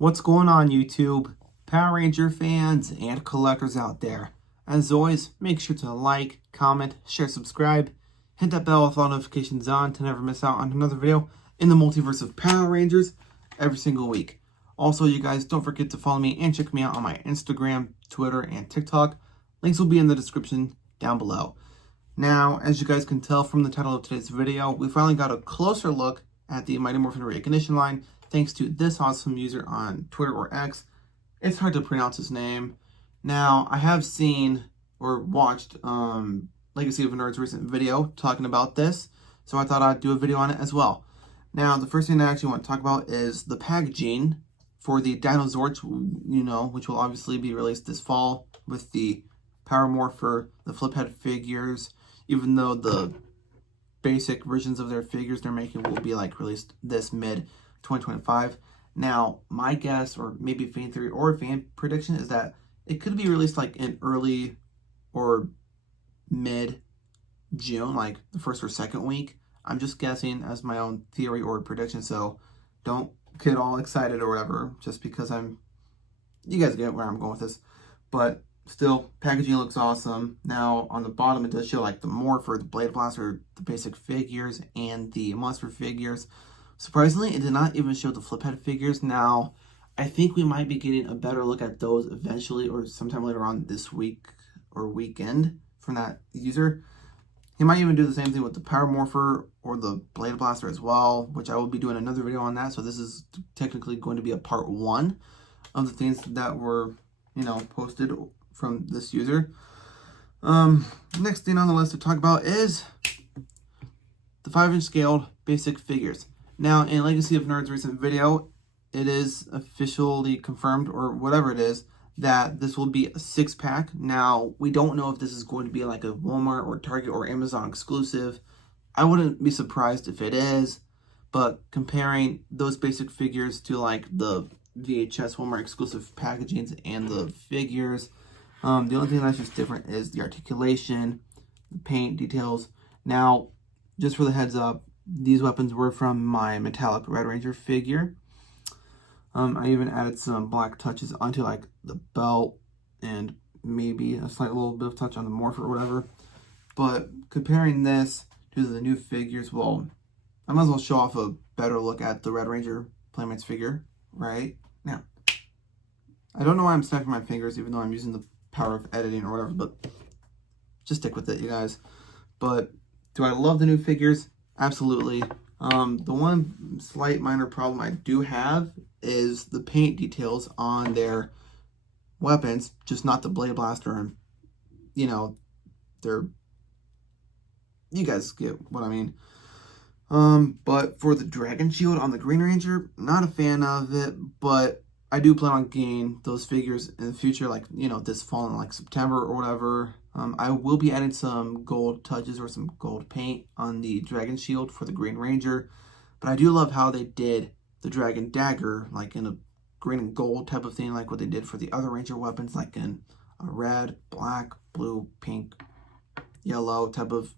What's going on, YouTube? Power Ranger fans and collectors out there. As always, make sure to like, comment, share, subscribe, hit that bell with all notifications on to never miss out on another video in the multiverse of Power Rangers every single week. Also, you guys, don't forget to follow me and check me out on my Instagram, Twitter, and TikTok. Links will be in the description down below. Now, as you guys can tell from the title of today's video, we finally got a closer look at the Mighty Morphin Reignition line, thanks to this awesome user on Twitter or X. It's hard to pronounce his name. Now, I have seen or watched Legacy of Nerd's recent video talking about this, so I thought I'd do a video on it as well. Now, the first thing I actually want to talk about is the packaging for the Dinozorch, which will obviously be released this fall with the Power Morpher, the Fliphead figures, even though the basic versions of their figures they're making will be released this mid-2025. Now, my guess, or maybe fan theory or fan prediction, is that it could be released in early or mid-June, like the first or second week. I'm just guessing as my own theory or prediction, so don't get all excited or whatever, just because you guys get where I'm going with this. But still, packaging looks awesome. Now, on the bottom, it does show the Morpher, the Blade Blaster, the basic figures, and the monster figures. Surprisingly, it did not even show the Fliphead figures. Now, I think we might be getting a better look at those eventually or sometime later on this week or weekend from that user. He might even do the same thing with the Power Morpher or the Blade Blaster as well, which I will be doing another video on that. So this is technically going to be a part 1 of the things that were, posted from this user. Next thing on the list to talk about is the 5-inch scaled basic figures. Now, in Legacy of Nerd's recent video, it is officially confirmed, or whatever it is, that this will be a 6-pack. Now, we don't know if this is going to be a Walmart or Target or Amazon exclusive. I wouldn't be surprised if it is, but comparing those basic figures to the VHS Walmart exclusive packagings and the figures, the only thing that's just different is the articulation, the paint details. Now, just for the heads up, these weapons were from my metallic Red Ranger figure. I even added some black touches onto the belt and maybe a slight little bit of touch on the Morpher or whatever. But comparing this to the new figures, well, I might as well show off a better look at the Red Ranger Playmates figure right now. I don't know why I'm snapping my fingers, even though I'm using the power of editing or whatever, but just stick with it, you guys. But do I love the new figures? Absolutely. The one slight minor problem I do have is the paint details on their weapons, just not the Blade Blaster, and you guys get what I mean. But for the Dragon Shield on the Green Ranger, not a fan of it, but I do plan on getting those figures in the future, this fall in September or whatever. I will be adding some gold touches or some gold paint on the Dragon Shield for the Green Ranger, but I do love how they did the Dragon Dagger, in a green and gold type of thing, like what they did for the other Ranger weapons, in a red, black, blue, pink, yellow type of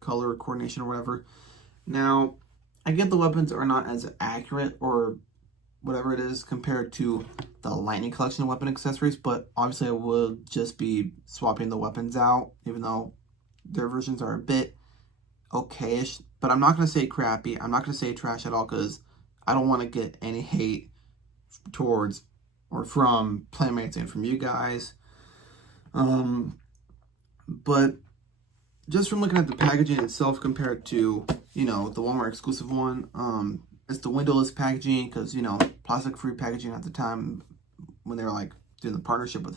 color coordination or whatever. Now, I get the weapons are not as accurate or whatever it is compared to the Lightning Collection weapon accessories, but obviously I will just be swapping the weapons out, even though their versions are a bit okayish. But I'm not going to say crappy, I'm not going to say trash at all, because I don't want to get any hate towards or from Playmates and from you guys. But just from looking at the packaging itself compared to, the Walmart exclusive one, it's the windowless packaging, because, plastic-free packaging at the time when they were, doing the partnership with,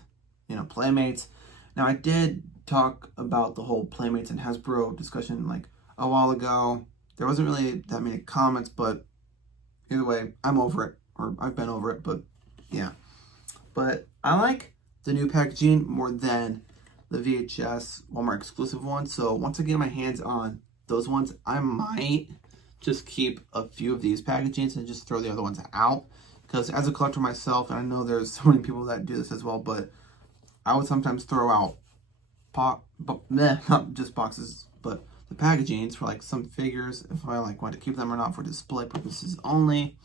Playmates. Now, I did talk about the whole Playmates and Hasbro discussion, a while ago. There wasn't really that many comments, but either way, I'm over it, or I've been over it, but yeah. But I like the new packaging more than the VHS Walmart exclusive one, so once I get my hands on those ones, I might just keep a few of these packagings and just throw the other ones out, because as a collector myself, and I know there's so many people that do this as well, but I would sometimes throw out not just boxes, but the packagings for some figures, if I want to keep them or not for display purposes only.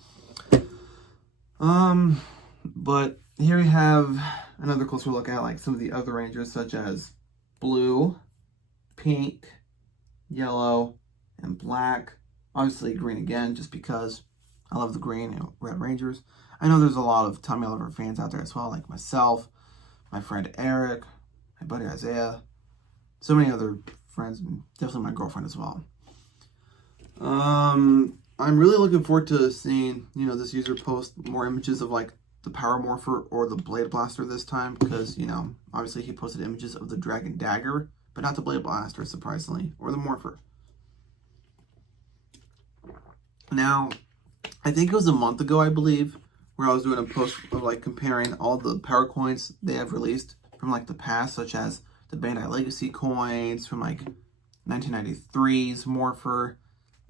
But here we have another closer look at like some of the other Rangers, such as blue, pink, yellow, and black. Obviously green again, just because I love the green and red Rangers. I know there's a lot of Tommy Oliver fans out there as well, like myself, my friend Eric, my buddy Isaiah, so many other friends, and definitely my girlfriend as well. I'm really looking forward to seeing, this user post more images of like the Power Morpher or the Blade Blaster this time, because, obviously he posted images of the Dragon Dagger, but not the Blade Blaster, surprisingly, or the Morpher. Now, I think it was a month ago, I believe, where I was doing a post of like comparing all the power coins they have released from like the past, such as the Bandai Legacy coins from like 1993's Morpher,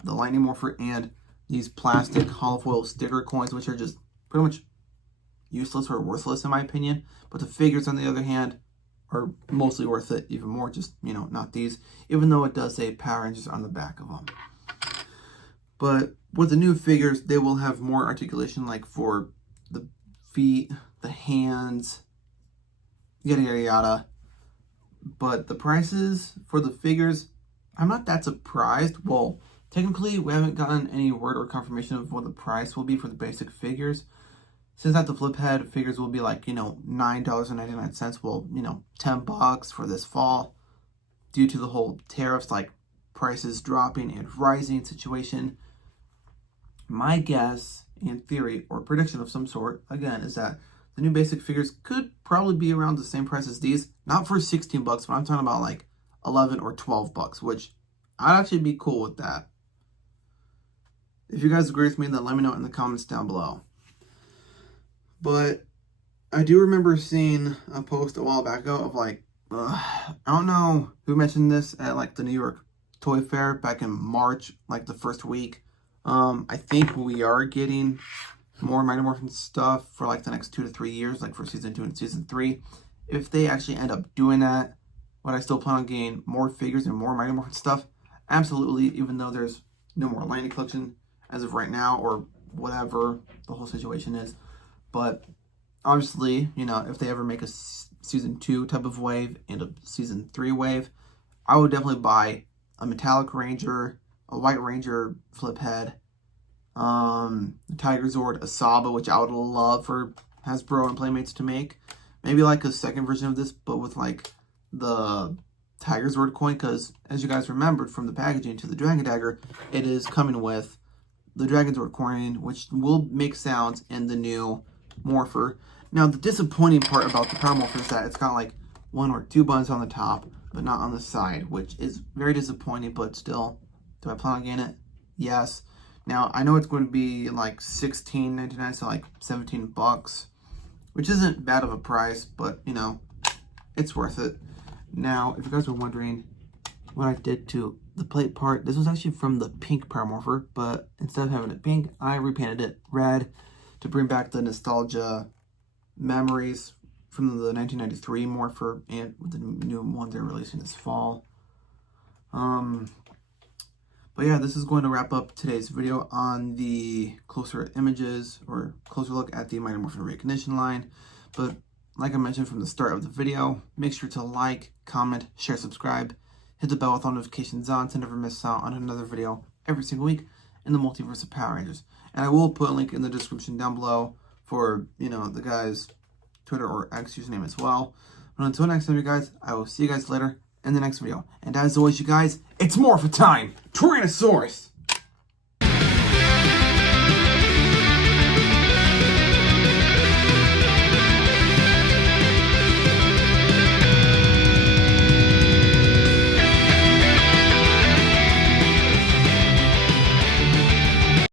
the Lightning Morpher, and these plastic hollow foil sticker coins, which are just pretty much useless or worthless in my opinion. But the figures, on the other hand, are mostly worth it, even more, just, not these, even though it does say Power Rangers on the back of them. But with the new figures, they will have more articulation, like for the feet, the hands, yada yada yada. But the prices for the figures, I'm not that surprised. Well, technically, we haven't gotten any word or confirmation of what the price will be for the basic figures. Since that the flip head figures will be like, $9.99, well, $10 for this fall, due to the whole tariffs, like prices dropping and rising situation. My guess and theory or prediction of some sort, again, is that the new basic figures could probably be around the same price as these. Not for $16, but I'm talking about like 11 or 12 bucks, which I'd actually be cool with that. If you guys agree with me, then let me know in the comments down below. But I do remember seeing a post a while back ago of like, I don't know who mentioned this at like the New York Toy Fair back in March, like the first week. I think we are getting more Mighty Morphin stuff for like the next 2 to 3 years, like for season 2 and season 3. If they actually end up doing that, would I still plan on getting more figures and more Mighty Morphin stuff? Absolutely, even though there's no more Lightning collection as of right now, or whatever the whole situation is. But obviously, if they ever make a season 2 type of wave and a season 3 wave, I would definitely buy a metallic Ranger, a white Ranger flip head, the Tiger Zord, a Saba, which I would love for Hasbro and Playmates to make. Maybe like a second version of this, but with like the Tiger Zord coin, because as you guys remembered from the packaging to the Dragon Dagger, it is coming with the Dragon Zord coin, which will make sounds in the new Morpher. Now, the disappointing part about the Power Morpher is that it's got like 1 or 2 buttons on the top, but not on the side, which is very disappointing, but still, do I plan on getting it? Yes. Now, I know it's going to be like $16.99, so like 17 bucks, which isn't bad of a price, but, it's worth it. Now, if you guys were wondering what I did to the plate part, this was actually from the pink Power Morpher, but instead of having it pink, I repainted it red to bring back the nostalgia memories from the 1993 Morpher and with the new one they're releasing this fall. But yeah, this is going to wrap up today's video on the closer images or closer look at the Mighty Morphin Recognition line. But like I mentioned from the start of the video, make sure to like, comment, share, subscribe, hit the bell with all notifications on to never miss out on another video every single week in the multiverse of Power Rangers. And I will put a link in the description down below for, the guy's Twitter or X username as well. But until next time, you guys, I will see you guys later in the next video. And as always, you guys, it's Morphin time! Tyrannosaurus!